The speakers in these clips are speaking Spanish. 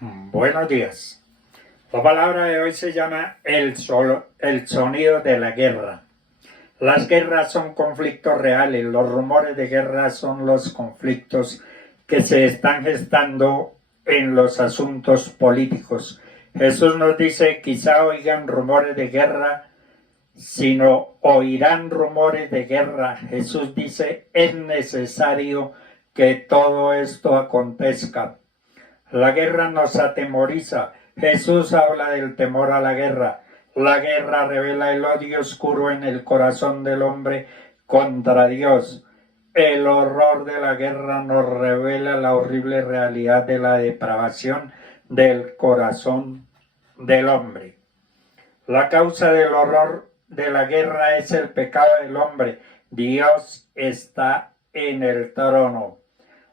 Buenos días. La palabra de hoy se llama el sonido de la guerra. Las guerras son conflictos reales. Los rumores de guerra son los conflictos que se están gestando en los asuntos políticos. Jesús nos dice, quizá oigan rumores de guerra, sino oirán rumores de guerra. Jesús dice, es necesario que todo esto acontezca. La guerra nos atemoriza. Jesús habla del temor a la guerra. La guerra revela el odio oscuro en el corazón del hombre contra Dios. El horror de la guerra nos revela la horrible realidad de la depravación del corazón del hombre. La causa del horror de la guerra es el pecado del hombre. Dios está en el trono.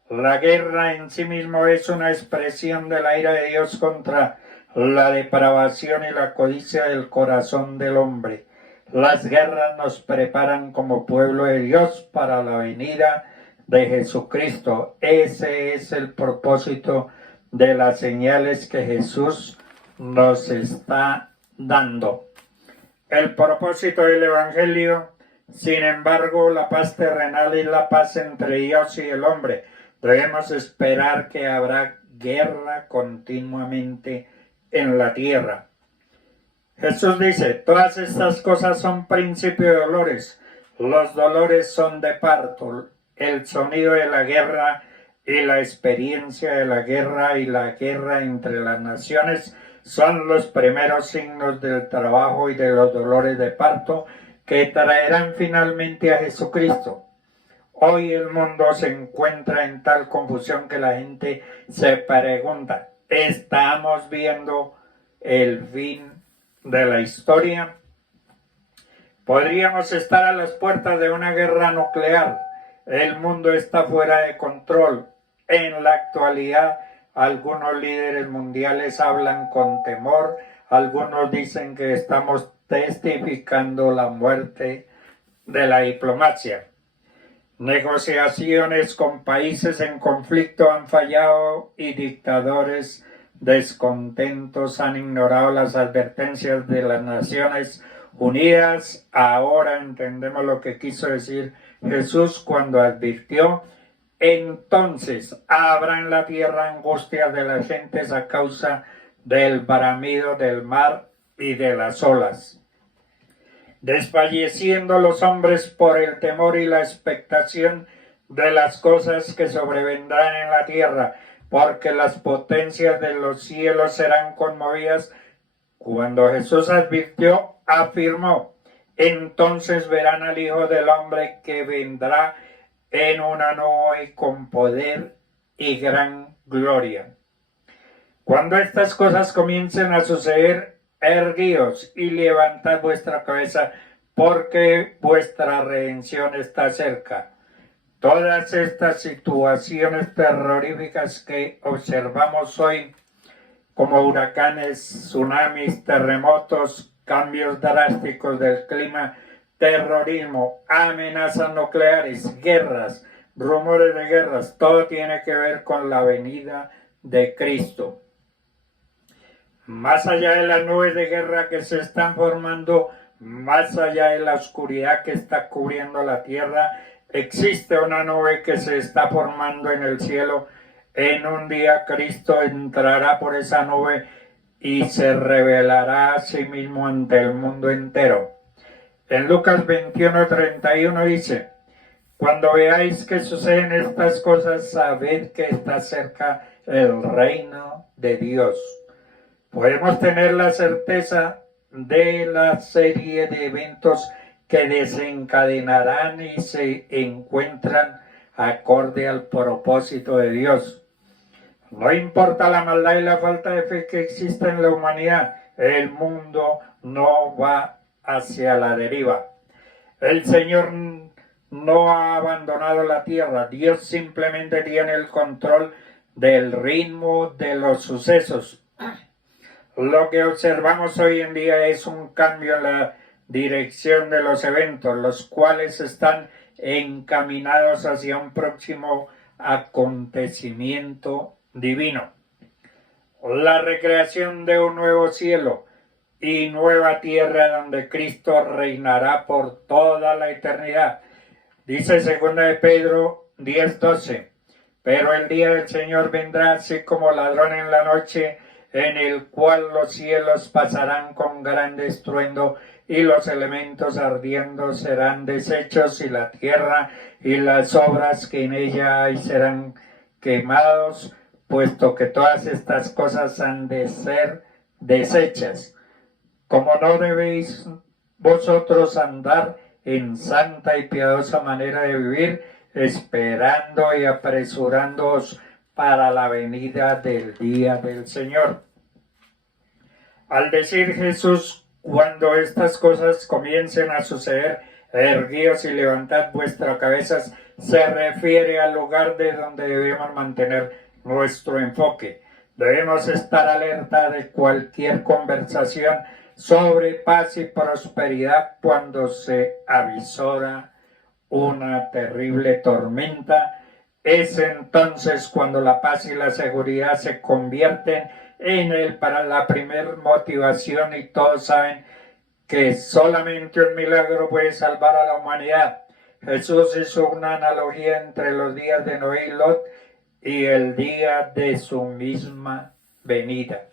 La guerra en sí mismo es una expresión de la ira de Dios contra la depravación y la codicia del corazón del hombre. Las guerras nos preparan como pueblo de Dios para la venida de Jesucristo. Ese es el propósito de las señales que Jesús nos está dando. El propósito del Evangelio, sin embargo, la paz terrenal es la paz entre Dios y el hombre. Debemos esperar que habrá guerra continuamente en la tierra. Jesús dice, todas estas cosas son principio de dolores. Los dolores son de parto. El sonido de la guerra y la experiencia de la guerra y la guerra entre las naciones son los primeros signos del trabajo y de los dolores de parto que traerán finalmente a Jesucristo. Hoy el mundo se encuentra en tal confusión que la gente se pregunta, ¿estamos viendo el fin de la historia? Podríamos estar a las puertas de una guerra nuclear. El mundo está fuera de control. En la actualidad, algunos líderes mundiales hablan con temor. Algunos dicen que estamos testificando la muerte de la diplomacia. Negociaciones con países en conflicto han fallado y dictadores descontentos han ignorado las advertencias de las Naciones Unidas. Ahora entendemos lo que quiso decir Jesús cuando advirtió: entonces habrá en la tierra angustias de las gentes a causa del bramido del mar y de las olas. Desfalleciendo los hombres por el temor y la expectación de las cosas que sobrevendrán en la tierra, porque las potencias de los cielos serán conmovidas. Cuando Jesús advirtió, afirmó: entonces verán al Hijo del Hombre que vendrá en una nube con poder y gran gloria. Cuando estas cosas comiencen a suceder, erguíos y levantad vuestra cabeza, porque vuestra redención está cerca. Todas estas situaciones terroríficas que observamos hoy, como huracanes, tsunamis, terremotos, cambios drásticos del clima, terrorismo, amenazas nucleares, guerras, rumores de guerras, todo tiene que ver con la venida de Cristo. Más allá de las nubes de guerra que se están formando, más allá de la oscuridad que está cubriendo la tierra, existe una nube que se está formando en el cielo. En un día Cristo entrará por esa nube y se revelará a sí mismo ante el mundo entero. En Lucas 21:31 dice: cuando veáis que suceden estas cosas, sabed que está cerca el reino de Dios. Podemos tener la certeza de la serie de eventos que desencadenarán y se encuentran acorde al propósito de Dios. No importa la maldad y la falta de fe que exista en la humanidad, el mundo no va hacia la deriva. El Señor no ha abandonado la tierra. Dios simplemente tiene el control del ritmo de los sucesos. Lo que observamos hoy en día es un cambio en la dirección de los eventos, los cuales están encaminados hacia un próximo acontecimiento divino. la recreación de un nuevo cielo y nueva tierra donde Cristo reinará por toda la eternidad. Dice 2 de Pedro 10:12, pero el día del Señor vendrá así como ladrón en la noche, en el cual los cielos pasarán con gran estruendo y los elementos ardiendo serán deshechos y la tierra y las obras que en ella hay serán quemados, puesto que todas estas cosas han de ser deshechas. Como no debéis vosotros andar en santa y piadosa manera de vivir, esperando y apresurándoos para la venida del día del Señor. Al decir Jesús, cuando estas cosas comiencen a suceder, erguíos y levantad vuestras cabezas, se refiere al lugar de donde debemos mantener nuestro enfoque. Debemos estar alerta de cualquier conversación sobre paz y prosperidad cuando se avisora una terrible tormenta. Es entonces cuando la paz y la seguridad se convierten para la primer motivación, y todos saben que solamente un milagro puede salvar a la humanidad. Jesús hizo una analogía entre los días de Noé y Lot y el día de su misma venida.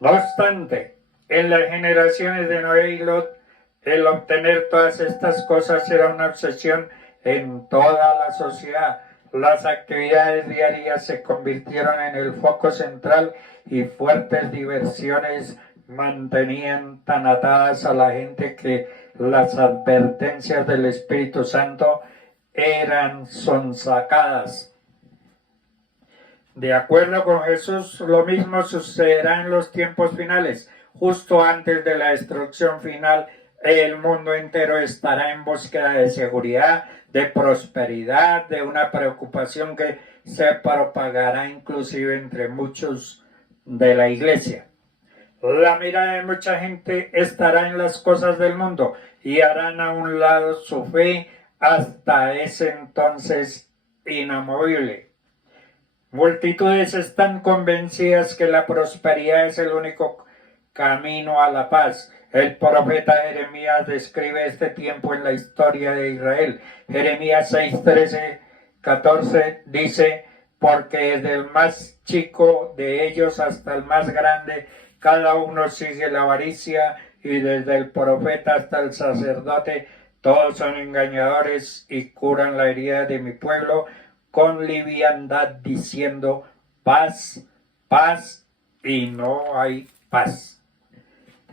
No obstante, en las generaciones de Noé y Lot, el obtener todas estas cosas era una obsesión en toda la sociedad. Las actividades diarias se convirtieron en el foco central y fuertes diversiones mantenían tan atadas a la gente que las advertencias del Espíritu Santo eran sonsacadas. De acuerdo con Jesús, lo mismo sucederá en los tiempos finales. Justo antes de la destrucción final, el mundo entero estará en búsqueda de seguridad, de prosperidad, de una preocupación que se propagará inclusive entre muchos de la iglesia. La mirada de mucha gente estará en las cosas del mundo y harán a un lado su fe hasta ese entonces inamovible. Multitudes están convencidas que la prosperidad es el único camino a la paz. El profeta Jeremías describe este tiempo en la historia de Israel. Jeremías 6:13-14 dice: porque desde el más chico de ellos hasta el más grande, cada uno sigue la avaricia, y desde el profeta hasta el sacerdote, todos son engañadores y curan la herida de mi pueblo con liviandad, diciendo paz, paz, y no hay paz.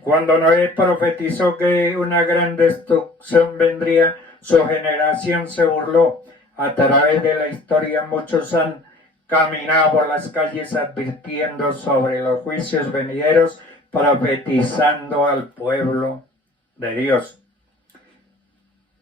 Cuando Noé profetizó que una gran destrucción vendría, su generación se burló. A través de la historia muchos han caminado por las calles advirtiendo sobre los juicios venideros, profetizando al pueblo de Dios.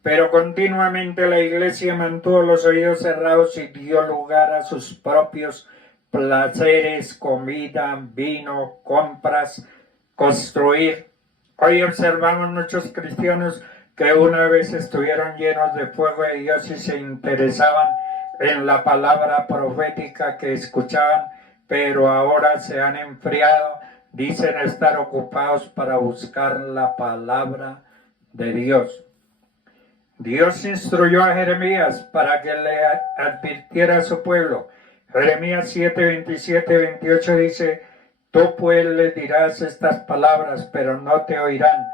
Pero continuamente la iglesia mantuvo los oídos cerrados y dio lugar a sus propios placeres, comida, vino, compras, construir. Hoy observamos muchos cristianos que una vez estuvieron llenos de fuego de Dios y se interesaban en la palabra profética que escuchaban, pero ahora se han enfriado, dicen estar ocupados para buscar la palabra de Dios. Dios instruyó a Jeremías para que le advirtiera a su pueblo. Jeremías 7:27-28 dice: tú pues les dirás estas palabras, pero no te oirán.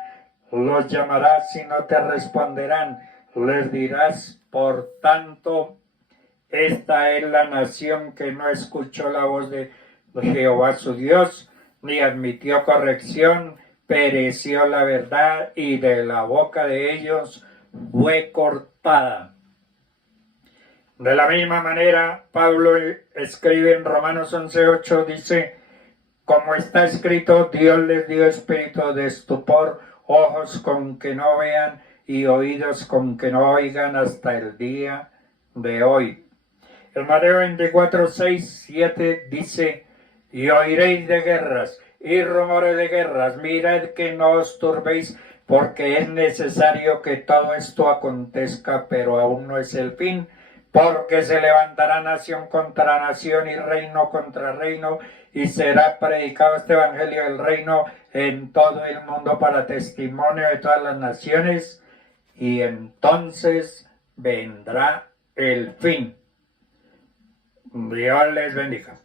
Los llamarás y no te responderán. Les dirás, por tanto, esta es la nación que no escuchó la voz de Jehová su Dios, ni admitió corrección, pereció la verdad, y de la boca de ellos fue cortada. De la misma manera, Pablo escribe en Romanos 11:8, dice: como está escrito, Dios les dio espíritu de estupor, ojos con que no vean y oídos con que no oigan hasta el día de hoy. El Mateo 24:6-7 dice: y oiréis de guerras y rumores de guerras, mirad que no os turbéis, porque es necesario que todo esto acontezca, pero aún no es el fin, porque se levantará nación contra nación y reino contra reino, y será predicado este evangelio del reino en todo el mundo para testimonio de todas las naciones, y entonces vendrá el fin. Dios les bendiga.